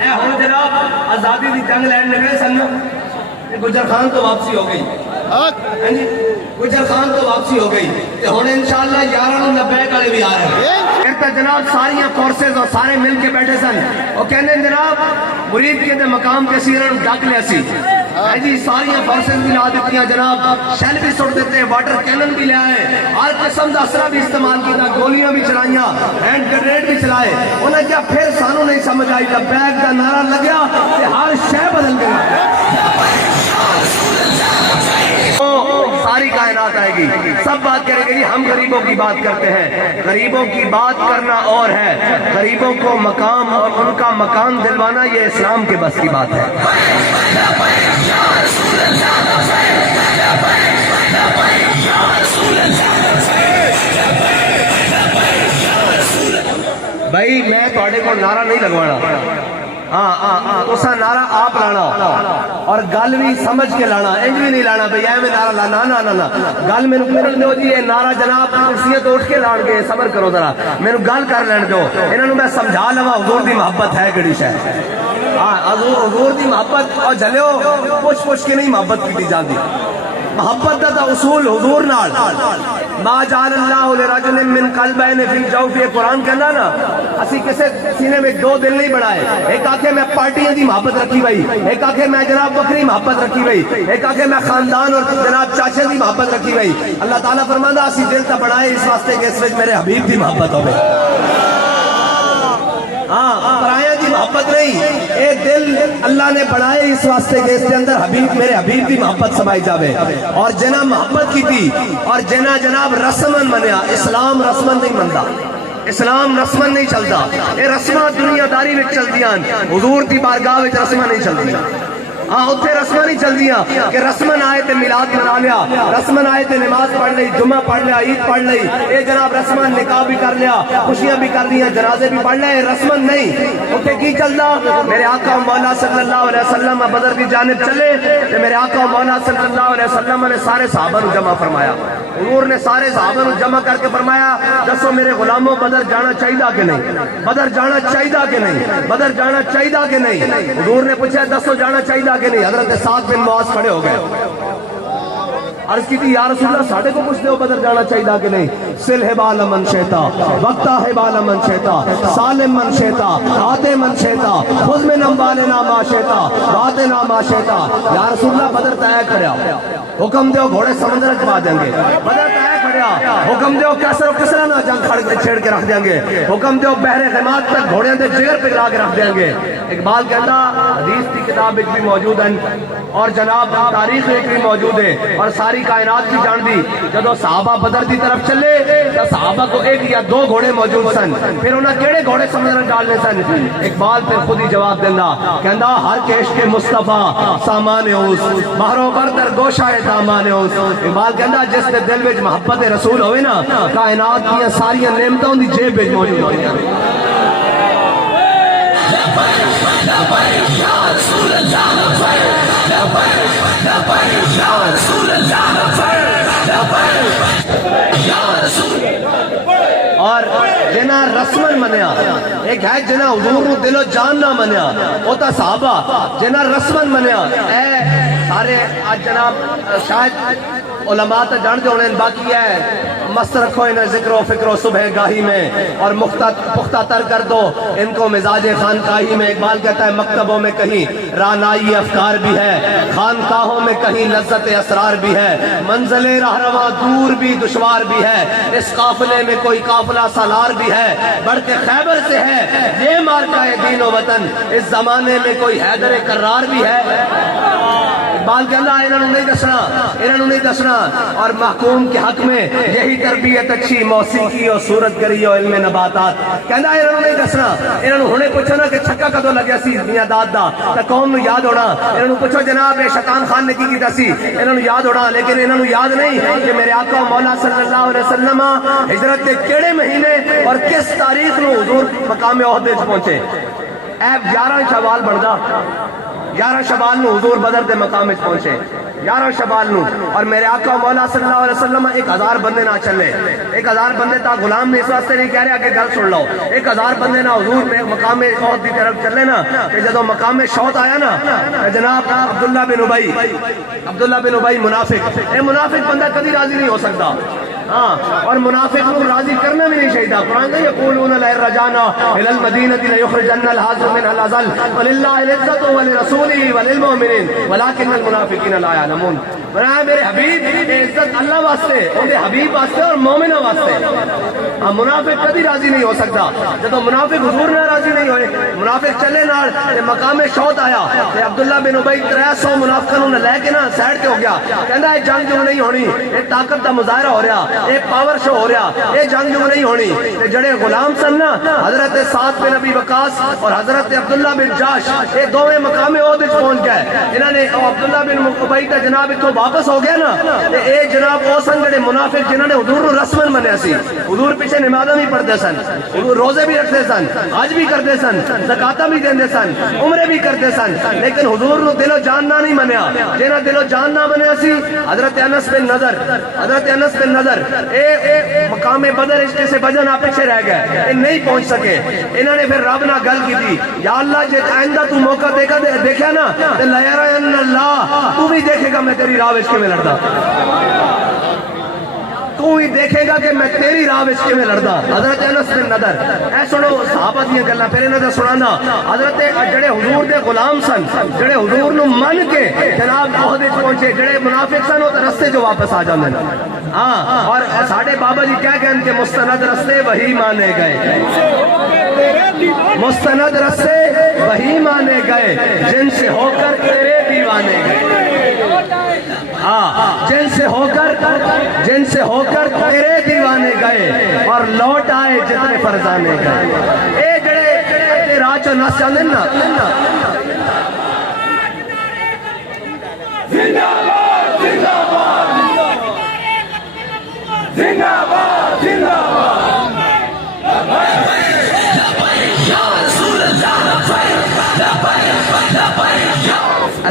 ہوں جناب آزادی کی جنگ لین لگے سن گجر خان تو واپسی ہو گئی گجر خان تو واپسی ہو گئی ہوں انشاءاللہ 1190 والے بھی آ رہے ہیں جناب ساری فورسز اور سارے مل کے بیٹھے سن وہ کہنے جناب مرید کے مقام کے سیرن ڈک لیا سی جی ساری فورسز بھی لا دیتی ہیں جناب شیل بھی سٹ دیتے ہیں واٹر کینن بھی لے آئے ہر قسم کا اسرہ بھی استعمال کیا گولیاں بھی چلائیاں ہینڈ گرنیڈ بھی چلائے انہیں کیا پھر سانوں نہیں سمجھ آئی جب بیگ کا نعرہ لگیا کہ ہر شے بدل گیا ساری کائنات آئے گی سب بات کرے گی ہم غریبوں کی بات کرتے ہیں غریبوں کی بات کرنا اور ہے غریبوں کو مقام اور ان کا مکان دلوانا یہ اسلام کے بس کی بات ہے بھائی میں تھوڑے کو نعرہ نہیں لگوانا نعرہ آپ لانا اور گل بھی سمجھ کے لانا انج بھی نہیں لانا بھئی میں نعرہ لانا نا گل میں دو جی یہ نعرہ جناب کرسیاں تو اٹھ کے لان گے صبر کرو ذرا میں گل کر لین دو انہوں میں سمجھا لوا حضور دی محبت ہے کیڑی شے حضور دی محبت اور جلیو پوچھ کے نہیں محبت کی جاندی محبت دا اصول حضور نال ما جعل اللہ لرجل من قلبین فی جوف یہ قرآن کہنا نا اسی کسے سینے میں دو دل نہیں بڑھائے ایک آنکھیں میں پارٹیاں دی محبت رکھی بھئی ایک آنکھیں میں جناب بکری محبت رکھی بھئی ایک آنکھیں میں خاندان اور جناب چاچے دی محبت رکھی بھئی اللہ تعالیٰ فرماندہ اسی دل تا بڑھائے اس واسطے کہ اس وجہ میرے حبیب دی محبت ہو گئی پرایاں دی محبت نہیں اے دل اللہ نے بڑھائے اس واسطے کہ اس کے اندر حبیب میرے حبیب دی محبت سمائی جاوے اور جنہ محبت کی تھی اور جنہ جناب رسمن منیا اسلام رسمن نہیں مندا اسلام رسمن نہیں چلتا اے رسمہ دنیا داری میں چل دیاں حضور دی بارگاہ میں رسمہ نہیں چل دیا اتھے رسمہ نہیں چل دیا کہ رسمن آئے تے میلاد منا لیا رسمن آئے تے نماز پڑھ لئی جمعہ پڑھ لیا عید پڑھ لئی اے جناب رسمن نکاح بھی کر لیا خوشیاں بھی کر لیا جنازے بھی پڑھ لیا رسمن نہیں اتھے کی چلتا میرے آقا مولا صلی اللہ علیہ وسلم بدر کی جانب چلے تے میرے آقا مولا صلی اللہ علیہ وسلم نے سارے صحابہ نو جمع فرمایا حضور نے سارے صحابہ نو جمع کر کے فرمایا دسو میرے غلاموں بدر جانا چاہیے کہ نہیں بدر جانا چاہیے کہ نہیں بدر جانا چاہیے کہ نہیں حضور نے پوچھا دسو جانا چاہیے کہ نہیں حضرت سعد بن معاذ کھڑے ہو گئے عرض کی تھی یا رسول اللہ ساڑھے کو پوچھتے ہو بدر جانا چاہیے کہ نہیں سل حبال من شیطا وقتا حبال من شیطا سالم من شیطا آتے من شیطا خذ من اموالنا ما شیطا باتنا ما شیطا یا رسول اللہ بدر تیہ کھڑیا حکم دیو گھوڑے سمندر اچھا دیں گے بدر تیہ کھڑیا حکم دیو کیسر و کسرہ نہ جنگ کھڑ کے چھیڑ کے رکھ دیں گے حکم دیو بحر غماد تک گھوڑے دے جگر پہ لا کے رکھ دیں گے اقبال کہتا حدیث کی کتاب ایک بھی موجود ہے اور جناب تاریخ ایک بھی موجود ہے اور ساری کائنات کی جان دی جدو صحابہ بدر دی طرف چلے تو صحابہ کو ایک یا دو گھوڑے موجود سن پھر انہاں کیڑے گھوڑے سمندر ڈالنے سن اقبال پہ خود ہی جواب دینا کہندا ہر کیش کے مصطفیٰ سامان اوس بہرو بردر گوشہ دامان اوس اقبال کہندا جس دے دل وچ محبت رسول ہوئے نا کائنات کی ساری نعمتوں دی جیب وچ موجود ہوئی اور جنہ رسمن منیا ایک ہے جنہ حضور نو دل و جان نہ منیا وہ تا صحابہ جنہ رسمن منیا اے سارے آج جناب شاید علماء تا جان دے ہونے باقی ہے مست رکھو انہیں ذکر و فکر و صبح گاہی میں اور پختہ تر کر دو ان کو مزاج خانقاہی میں اقبال کہتا ہے مکتبوں میں کہیں رانائی افکار بھی ہے خانقاہوں میں کہیں لذت اسرار بھی ہے منزل رہنما دور بھی دشوار بھی ہے اس قافلے میں کوئی قافلہ سالار بھی ہے بڑھ کے خیبر سے ہے یہ مارکہ دین و وطن اس زمانے میں کوئی حیدر کرار بھی ہے اقبال کہنا انہوں نہیں دسنا اور محکوم کے حق میں یہی تربیت اچھی موسیقی اور صورت گری اور علم نباتات کہنا انہوں نہیں دسنا انہوں ہونے پوچھنا کہ چھکا کدو لگیا سی دنیا داد دا تا قوم نو یاد ہونا انہوں پوچھو جناب شیطان خان نے کی دسی انہوں یاد ہونا لیکن انہوں یاد نہیں کہ میرے آقا مولا صلی اللہ علیہ وسلم ہجرت کے کیڑے مہینے اور کس تاریخ نو حضور مقام عہدے پہنچے ایب 11 شوال بڑھدا 11 شوال نو حضور بدر دے مقام پہنچے 11 شبال نو اور میرے آقا مولا صلی اللہ علیہ وسلم 1000 بندے نہ چلے 1000 بندے تا غلام نے اس واسطے نہیں کہہ رہا کہ گل سن لو 1000 بندے نہ حضور میں مقام شوط دی طرف چلے نا کہ جدو مقام شوط آیا نا جناب عبداللہ بن ابی منافق اے منافق بندہ کبھی راضی نہیں ہو سکتا ہاں اور منافق کو راضی کرنا بھی نہیں چاہیے قرآن میں یقولون لئن رجعنا الى المدینة لیخرجن الحاضر منها الاذل وللہ العزت ولرسولہ وللمؤمنین ولکن المنافقین لا یعلمون بنایا میرے حبیب عزت اللہ واسطے ان کے حبیب واسطے اور مومنہ واسطے ہاں منافق کبھی راضی نہیں ہو سکتا جب منافق حضور نہ راضی نہیں ہوئے منافق چلے نال مقام شوط آیا عبداللہ بن ابی 300 منافقوں نے لے کے نا سائڈ تے ہو گیا کہندا ہے جنگ جو نہیں ہونی یہ طاقت دا مظاہرہ ہو رہا ایک پاور شو ہو رہا یہ جنگ جو نہیں ہونی تے جڑے غلام سن نا حضرت سعد بن ابی وقاص اور حضرت عبداللہ بن جاش یہ دوویں مقام عہد وچ پہنچ گئے انہاں نے عبداللہ بن ابی تے جناب اتھوں واپس ہو گیا نا تے اے جناب او سن جڑے منافق جنہاں نے حضور نو رسمن منیا سی حضور پیچھے نمازاں بھی پڑھتے سن حضور روزے بھی رکھتے سن حج بھی کرتے سن زکاتاں بھی دیندے سن عمرے بھی کرتے سن لیکن حضور نو دل و جان نہ نہیں منیا جنہاں دل و جان نہ منیا سی حضرت انس بن نضر اے مقام بدر عشق سے بجن آپ پیچھے رہ گئے اے نہیں پہنچ سکے انہوں نے پھر رب نہ گل کی تھی یا اللہ جے آئندہ تو موقع دیکھا نا تے لا یرین اللہ تو بھی دیکھے گا میں تیری راہ وچ کیویں لڑدا تو ہی دیکھے گا کہ میں تیری راہ وچ کیویں لڑدا حضرت انس بن نضر اے سنو صحابہ دیاں گلاں پھر انہاں دا سنانا حضرت جڑے حضور دے غلام سن جڑے حضور نو من کے جناب عہد وچ پہنچے جڑے منافق سن او رستے جو واپس آ جاندے ہاں اور ساڈے بابا جی کیا کہن کہ مستند رستے وہی مانے گئے مستند رستے وہی مانے گئے جن سے ہو کر تیرے دیوانے گئے جن سے ہو کر تیرے دیوانے گئے اور لوٹ آئے جتنے فرزانے گئے اے جڑے راچو ناس چاندے نا زندہ باد زندہ باد زندہ باد زندہ باد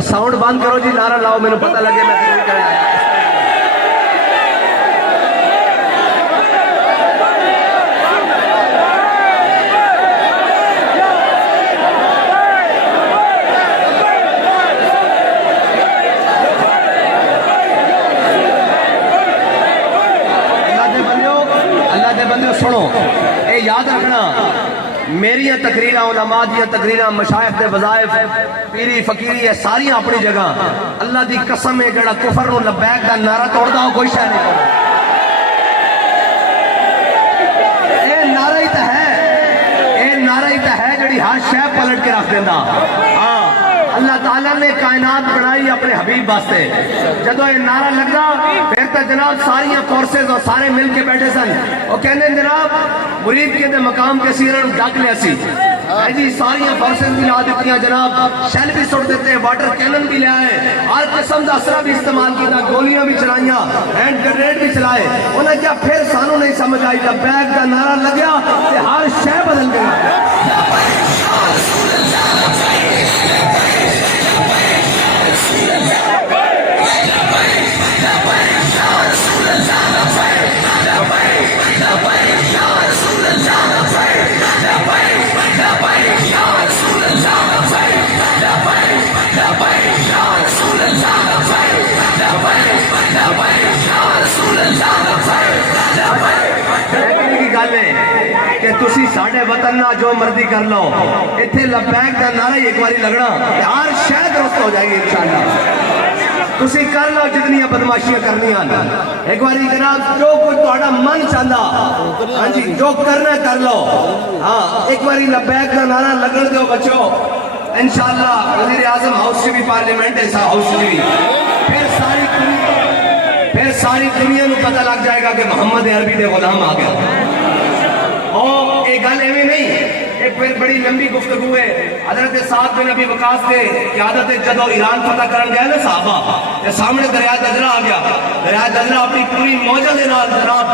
ساؤنڈ بند کرو جی نعرہ لاؤ میں نے پتہ لگے میں تقریر کرے آیا اللہ دے بندیو سنو اے یاد رکھنا میری تقریرہ علماء دیا تقریرہ مشائخ دے وظائف پیری فقیری ہے ساری اپنی جگہ اللہ دی قسم ہے جڑا کفر نو لبیک دا نعرہ توڑ دا ہو کوئی شے نہیں توڑ اے نعرہ ہی تے ہے جڑی ہر شے پلٹ کے رکھ دیندا ہاں اللہ تعالیٰ نے کائنات بنائی اپنے حبیب واسطے جدو یہ نعرہ لگا پھر تو جناب ساریاں فورسز اور سارے مل کے بیٹھے سن وہ کہنے جناب مرید کے دے مقام کے سیرن ڈاک لیا سی جی ساریاں فورسز بھی لا دیتی ہیں جناب شیل بھی سٹ دیتے واٹر کینن بھی لے آئے ہر قسم دا اسرہ بھی استعمال کیا گولیاں بھی چلائیاں ہینڈ گرنیڈ بھی چلائے انہیں کیا پھر سانوں نہیں سمجھ آئی جب بیگ کا نعرہ لگیا کہ ہر شے بدل گئی کہ تسی ساڑھے وطن نہ جو مردی کر لو اتھے لبیک دا نعرہ ایک باری لگنا کہ ہر شاید درست ہو جائے گی انشاءاللہ تسی کر لو جتنی بدماشیاں کرنی آنا ایک باری جناب جو کچھ توڑا من چاندہ ہاں جی جو کرنا کر لو ہاں ایک باری لبیک دا نعرہ لگن دو بچو انشاءاللہ وزیر اعظم ہاؤس سے بھی پارلیمنٹ ایسا ہاؤس سے بھی پھر ساری دنیا نو پتہ لگ جائے گا کہ محمد عربی دے غلام آ گیا اور ایک گل ایویں نہیں ایک پھر بڑی لمبی گفتگو ہے حضرت سعد بن ابی وقاص کے قیادت جدو ایران فتح کرن گئے نا صحابہ یہ سامنے دریا دجلہ آ گیا دریا دجلہ اپنی پوری موجہ دے نال جناب